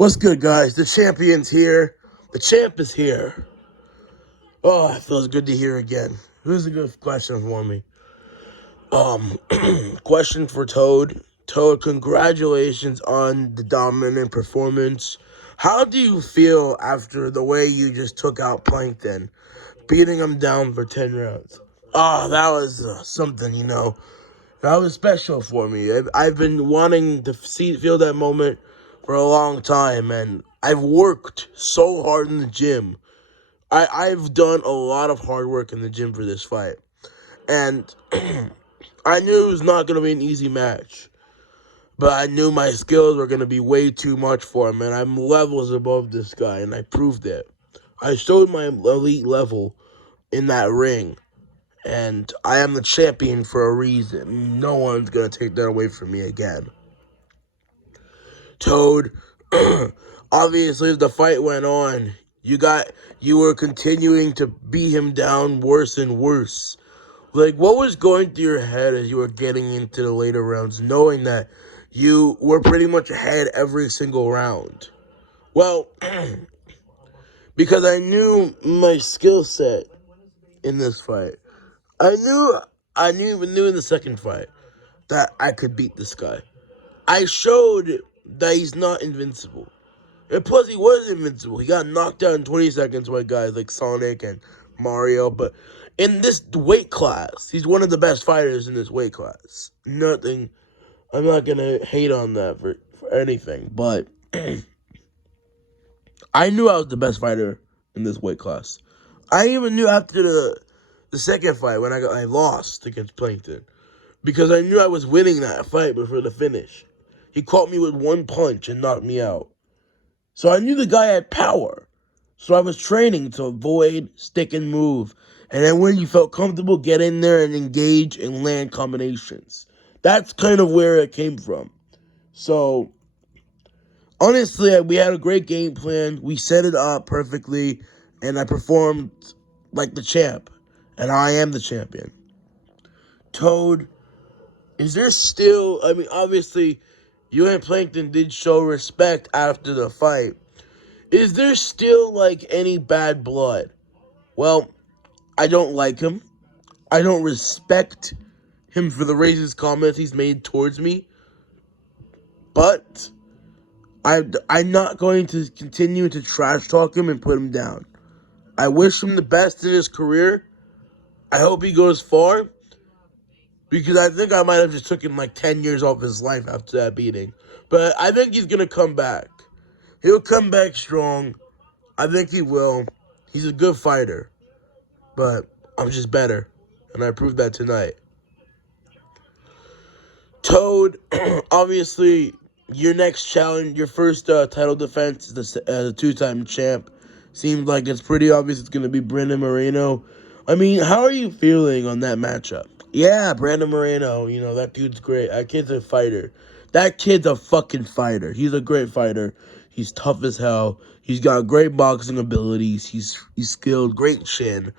What's good, guys? The champion's here. The champ is here. Oh, it feels good to hear again. Here's a good question for me. Question for Toad. Toad, congratulations on the dominant performance. How do you feel after the way you just took out Plankton, beating him down for 10 rounds? Oh, that was something. That was special for me. I've been wanting to feel that moment for a long time, and I've worked so hard in the gym. I've done a lot of hard work in the gym for this fight, and I knew it was not going to be an easy match, but I knew my skills were going to be way too much for him, and I'm levels above this guy, and I proved it. I showed my elite level in that ring. And I am the champion for a reason. No one's going to take that away from me again. Toad, obviously, as the fight went on, you were continuing to beat him down worse and worse. Like, what was going through your head as you were getting into the later rounds, knowing that you were pretty much ahead every single round? Well, because I knew my skill set in this fight. I knew in the second fight that I could beat this guy. I showed that he's not invincible. And plus, he was invincible. He got knocked out in 20 seconds by guys like Sonic and Mario. But in this weight class, he's one of the best fighters in this weight class. I'm not going to hate on that for anything. But I knew I was the best fighter in this weight class. I even knew after the second fight when I lost against Plankton, because I knew I was winning that fight before the finish. He caught me with one punch and knocked me out. So I knew the guy had power. So I was training to avoid, stick, and move. And then when you felt comfortable, get in there and engage and land combinations. That's kind of where it came from. So, honestly, we had a great game plan. We set it up perfectly. And I performed like the champ. And I am the champion. Toad, is there still... I mean, obviously, you and Plankton did show respect after the fight. Is there still, any bad blood? Well, I don't like him. I don't respect him for the racist comments he's made towards me. But I'm not going to continue to trash talk him and put him down. I wish him the best in his career. I hope he goes far. Because I think I might have just took him 10 years off his life after that beating. But I think he's going to come back. He'll come back strong. I think he will. He's a good fighter. But I'm just better. And I proved that tonight. Toad, obviously, your next challenge, your first title defense is the two-time champ. Seems like it's pretty obvious it's going to be Brandon Moreno. I mean, how are you feeling on that matchup? Yeah, Brandon Moreno, that dude's great. That kid's a fighter. That kid's a fucking fighter. He's a great fighter. He's tough as hell. He's got great boxing abilities. He's skilled, great chin.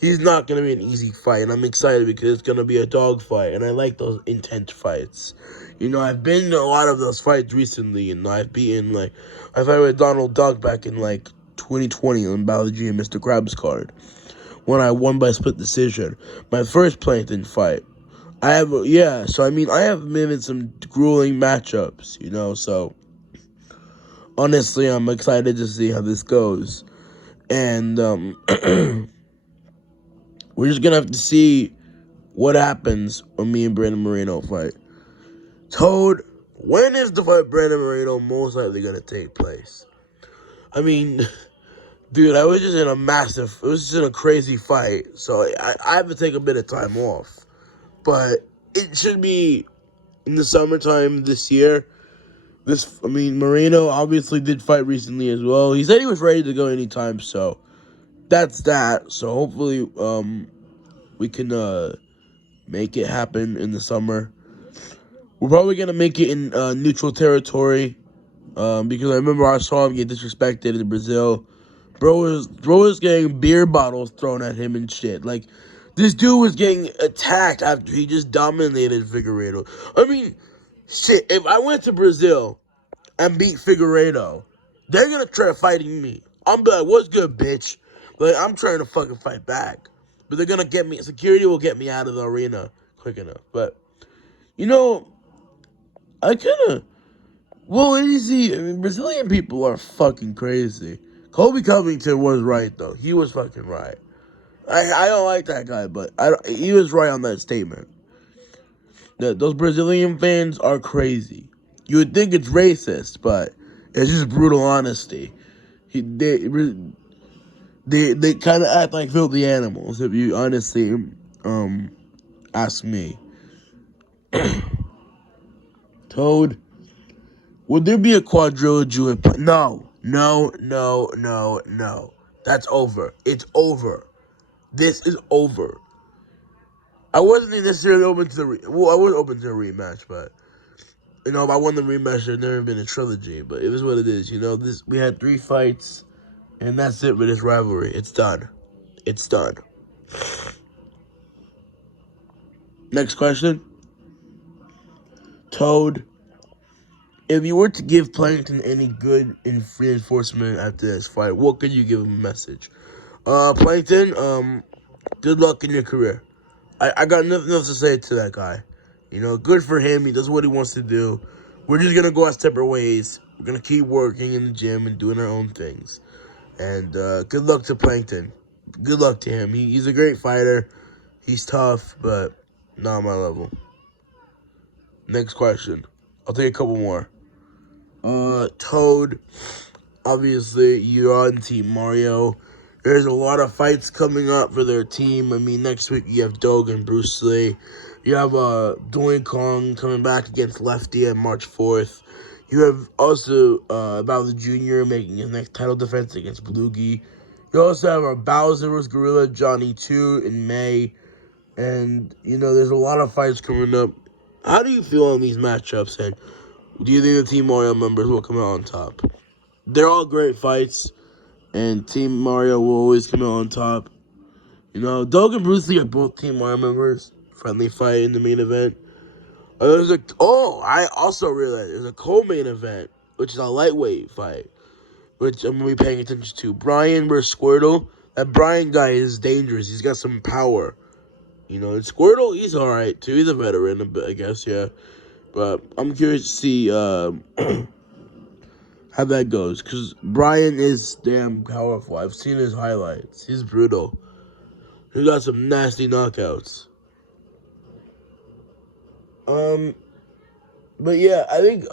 He's not going to be an easy fight, and I'm excited because it's going to be a dog fight, and I like those intense fights. I've been in a lot of those fights recently, and I've beaten, I fight with Donald Duck back in, 2020 on Battle of G and Mr. Krabs card, when I won by split decision. My first Plankton fight. I have been in some grueling matchups, so honestly, I'm excited to see how this goes. And, we're just going to have to see what happens when me and Brandon Moreno fight. Toad, when is the fight Brandon Moreno most likely going to take place? I mean, dude, I was just in a crazy fight, so I have to take a bit of time off. But it should be in the summertime this year. Moreno obviously did fight recently as well. He said he was ready to go anytime, so that's that. So hopefully, we can make it happen in the summer. We're probably gonna make it in neutral territory, because I remember I saw him get disrespected in Brazil. Bro was getting beer bottles thrown at him and shit. This dude was getting attacked after he just dominated Figueiredo. I mean, shit, if I went to Brazil and beat Figueiredo, They're gonna try fighting me. I'm like, what's good, bitch? Like, I'm trying to fucking fight back. But they're gonna get me, security will get me out of the arena quick enough. But, you know, I kinda, well, easy. I mean, Brazilian people are fucking crazy. Kobe Covington was right, though. He was fucking right. I don't like that guy, but he was right on that statement. That those Brazilian fans are crazy. You would think it's racist, but it's just brutal honesty. They kind of act like filthy animals. If you honestly ask me, Toad, would there be a quadrilogy in? No, no, no, no, no. That's over. It's over. This is over. I wasn't necessarily open to I was open to a rematch, but you know, if I won the rematch, there'd never been a trilogy. But it is what it is. You know, we had 3 fights, and that's it for this rivalry. It's done. It's done. Next question. Toad, if you were to give Plankton any good reinforcement after this fight, what could you give him a message? Plankton, good luck in your career. I got nothing else to say to that guy. You know, good for him. He does what he wants to do. We're just going to go our separate ways. We're going to keep working in the gym and doing our own things. And good luck to Plankton. Good luck to him. He's a great fighter. He's tough, but not on my level. Next question. I'll take a couple more. Toad, obviously, you're on Team Mario. There's a lot of fights coming up for their team. I mean, next week you have Doug and Bruce Lee. You have Doink Kong coming back against Lefty on March 4th. You have also Bowser Jr. making his next title defense against Blugie. You also have our Bowser vs. Gorilla Johnny 2 in May. And, you know, there's a lot of fights coming up. How do you feel on these matchups, and do you think the Team Mario members will come out on top? They're all great fights, and Team Mario will always come out on top. You know, Doug and Bruce Lee are both Team Mario members. Friendly fight in the main event. I also realized there's a co-main event, which is a lightweight fight, which I'm going to be paying attention to. Brian versus Squirtle. That Brian guy is dangerous. He's got some power. You know, and Squirtle, he's alright, too. He's a veteran, a bit, I guess, yeah. But I'm curious to see how that goes, because Brian is damn powerful. I've seen his highlights. He's brutal. He got some nasty knockouts. But yeah, I think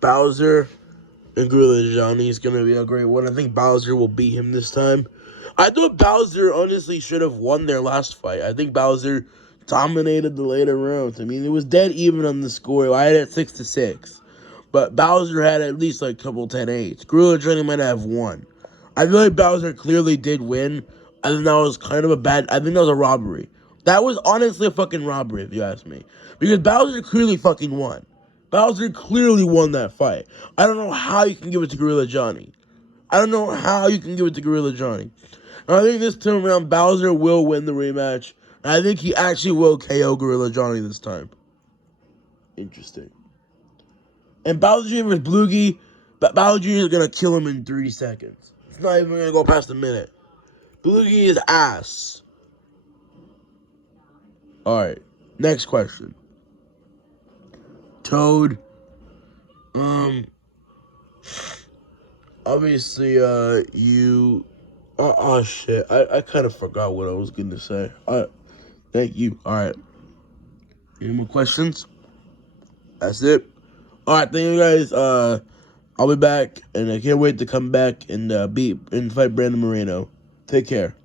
Bowser and Gorilla Johnny is gonna be a great one. I think Bowser will beat him this time. I thought Bowser honestly should have won their last fight. I think Bowser dominated the later rounds. I mean, it was dead even on the score. I had it 6-6. But Bowser had at least like a couple 10-8s. Gorilla Johnny might have won. I feel like Bowser clearly did win. I think that was kind of I think that was a robbery. That was honestly a fucking robbery, if you ask me. Because Bowser clearly fucking won. Bowser clearly won that fight. I don't know how you can give it to Gorilla Johnny. I don't know how you can give it to Gorilla Johnny. And I think this time around, Bowser will win the rematch. And I think he actually will KO Gorilla Johnny this time. Interesting. And Bowser Jr. versus Blugie, Bowser Jr. is going to kill him in 3 seconds. It's not even going to go past a minute. Blugie is ass. Alright, next question. Toad, obviously, you, shit, I kind of forgot what I was going to say. Thank you. Alright, any more questions? That's it. Alright, thank you guys. I'll be back, and I can't wait to come back and fight Brandon Moreno. Take care.